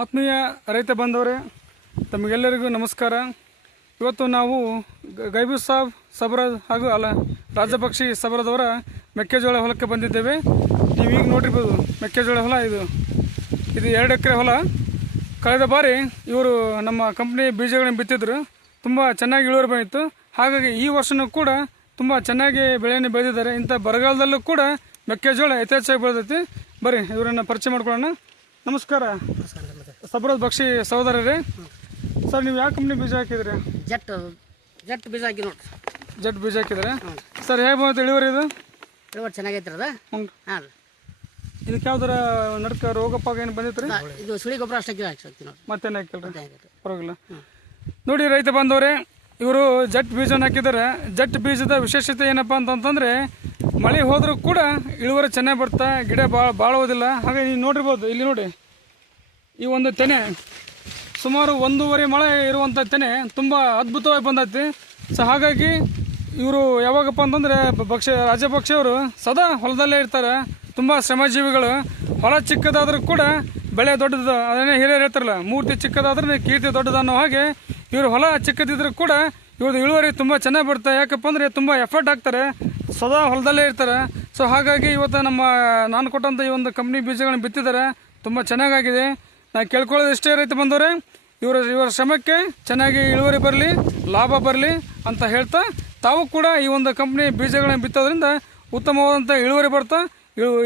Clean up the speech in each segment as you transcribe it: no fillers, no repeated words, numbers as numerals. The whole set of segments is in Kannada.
ಆತ್ಮೀಯ ರೈತ ಬಾಂಧವರೇ, ತಮಗೆಲ್ಲರಿಗೂ ನಮಸ್ಕಾರ. ಇವತ್ತು ನಾವು ಗೈಬೂಸ್ ಸಾಬ್ ಸಬರದ್ ಹಾಗೂ ರಾಜಪಕ್ಷಿ ಸಬರದವರ ಮೆಕ್ಕೆಜೋಳ ಹೊಲಕ್ಕೆ ಬಂದಿದ್ದೇವೆ. ನೀವು ಈಗ ನೋಡಿರ್ಬೋದು, ಮೆಕ್ಕೆಜೋಳ ಹೊಲ ಇದು 2 ಎಕರೆ ಹೊಲ. ಕಳೆದ ಬಾರಿ ಇವರು ನಮ್ಮ ಕಂಪ್ನಿ ಬೀಜಗಳನ್ನು ಬಿತ್ತಿದ್ರು, ತುಂಬ ಚೆನ್ನಾಗಿ ಇಳುವರಿ ಬಂದಿತ್ತು. ಹಾಗಾಗಿ ಈ ವರ್ಷವೂ ಕೂಡ ತುಂಬ ಚೆನ್ನಾಗಿ ಬೆಳೆಯನ್ನು ಬೆಳೆದಿದ್ದಾರೆ. ಇಂಥ ಬರಗಾಲದಲ್ಲೂ ಕೂಡ ಮೆಕ್ಕೆಜೋಳ ಯಥೇಚ್ಛಾಗಿ ಬೆಳೆದೈತಿ. ಬರ್ರಿ ಇವರನ್ನು ಪರಿಚಯ ಮಾಡ್ಕೊಳ್ಳೋಣ. ನಮಸ್ಕಾರ ಸಬರದ್ ಬಕ್ಷಿ ಸಹೋದರರೇ. ಸರ್, ನೀವು ಯಾವ ಕಂಪ್ನಿ ಬೀಜ ಹಾಕಿದ್ರಿ? ಜಟ್ ಬೀಜ ಹಾಕಿ ನೋಡ್ರಿ. ಜಟ್ ಬೀಜ ಹಾಕಿದ್ರೆ ಸರ್, ಹೇಗೆ ಬಂತು ಇಳುವರಿ? ಇಳುವರಿ ಚೆನ್ನಾಗೈತ್ರಿ ಅದು. ಹಾಂ, ಇದಕ್ಕೆ ಯಾವ್ದಾರ ನಡ್ಕ ರೋಗಪ್ಪ ಏನು ಬಂದಿತ್ತು ರೀ? ಇದು ಸುಳಿ ಗೊಬ್ಬರ ಅಷ್ಟಕ್ಕೆ ಹಾಕ್ತಿ ನೋಡ್ರಿ, ಮತ್ತೇನು ಹಾಕಿಲ್ರಿ? ಪರವಾಗಿಲ್ಲ. ನೋಡಿ ರೈತ ಬಂದವರೇ, ಇವರು ಜಟ್ ಬೀಜನ ಹಾಕಿದ್ದಾರೆ. ಜಟ್ ಬೀಜದ ವಿಶೇಷತೆ ಏನಪ್ಪ ಅಂತಂತಂದರೆ, ಮಳೆ ಹೋದರೂ ಕೂಡ ಇಳುವರಿ ಚೆನ್ನಾಗಿ ಬರ್ತಾ, ಗಿಡ ಬಾಳೋದಿಲ್ಲ. ಹಾಗೆ ನೀವು ನೋಡಿರ್ಬೋದು, ಇಲ್ಲಿ ನೋಡಿ, ಈ ಒಂದು ತೆನೆ ಸುಮಾರು 1.5 ಮೊಳ ಇರುವಂಥ ತೆನೆ ತುಂಬ ಅದ್ಭುತವಾಗಿ ಬಂದೈತಿ. ಸೊ ಹಾಗಾಗಿ ಇವರು ಯಾವಾಗಪ್ಪ ಅಂತಂದರೆ ರಾಜಪಕ್ಷಿಯವರು ಸದಾ ಹೊಲದಲ್ಲೇ ಇರ್ತಾರೆ. ತುಂಬ ಶ್ರಮಜೀವಿಗಳು. ಹೊಲ ಚಿಕ್ಕದಾದರೂ ಕೂಡ ಬೆಳೆ ದೊಡ್ಡದು. ಅದನ್ನೇ ಹಿರಿಯರು ಹೇಳ್ತಾರಲ್ಲ, ಮೂರ್ತಿ ಚಿಕ್ಕದಾದ್ರೆ ಕೀರ್ತಿ ದೊಡ್ಡದು ಅನ್ನೋ ಹಾಗೆ, ಇವರು ಹೊಲ ಚಿಕ್ಕದಿದ್ರು ಕೂಡ ಇವ್ರದ್ದು ಇಳುವರಿ ತುಂಬ ಚೆನ್ನಾಗಿ ಬರುತ್ತೆ. ಯಾಕಪ್ಪ ಅಂದರೆ ತುಂಬ ಎಫರ್ಟ್ ಹಾಕ್ತಾರೆ, ಸದಾ ಹೊಲದಲ್ಲೇ ಇರ್ತಾರೆ. ಸೊ ಹಾಗಾಗಿ ಇವತ್ತು ನಾನು ಕೊಟ್ಟಂಥ ಈ ಒಂದು ಕಂಪ್ನಿ ಬೀಜಗಳನ್ನ ಬಿತ್ತಿದ್ದಾರೆ, ತುಂಬ ಚೆನ್ನಾಗಾಗಿದೆ. ನಾನು ಕೇಳ್ಕೊಳ್ಳೋದು ಇಷ್ಟೇ ರೈತ ಬಂದವರೇ, ಇವರ ಶ್ರಮಕ್ಕೆ ಚೆನ್ನಾಗಿ ಇಳುವರಿ ಬರಲಿ, ಲಾಭ ಬರಲಿ ಅಂತ ಹೇಳ್ತಾ, ತಾವು ಕೂಡ ಈ ಒಂದು ಕಂಪ್ನಿ ಬೀಜಗಳನ್ನ ಬಿತ್ತೋದ್ರಿಂದ ಉತ್ತಮವಾದಂಥ ಇಳುವರಿ ಬರ್ತಾ,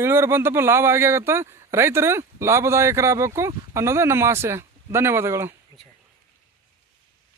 ಇಳುವರಿ ಬಂತಪ್ಪ ಲಾಭ ಆಗೇ ಆಗುತ್ತೆ. ರೈತರು ಲಾಭದಾಯಕರಾಗಬೇಕು ಅನ್ನೋದೇ ನಮ್ಮ ಆಸೆ. ಧನ್ಯವಾದಗಳು.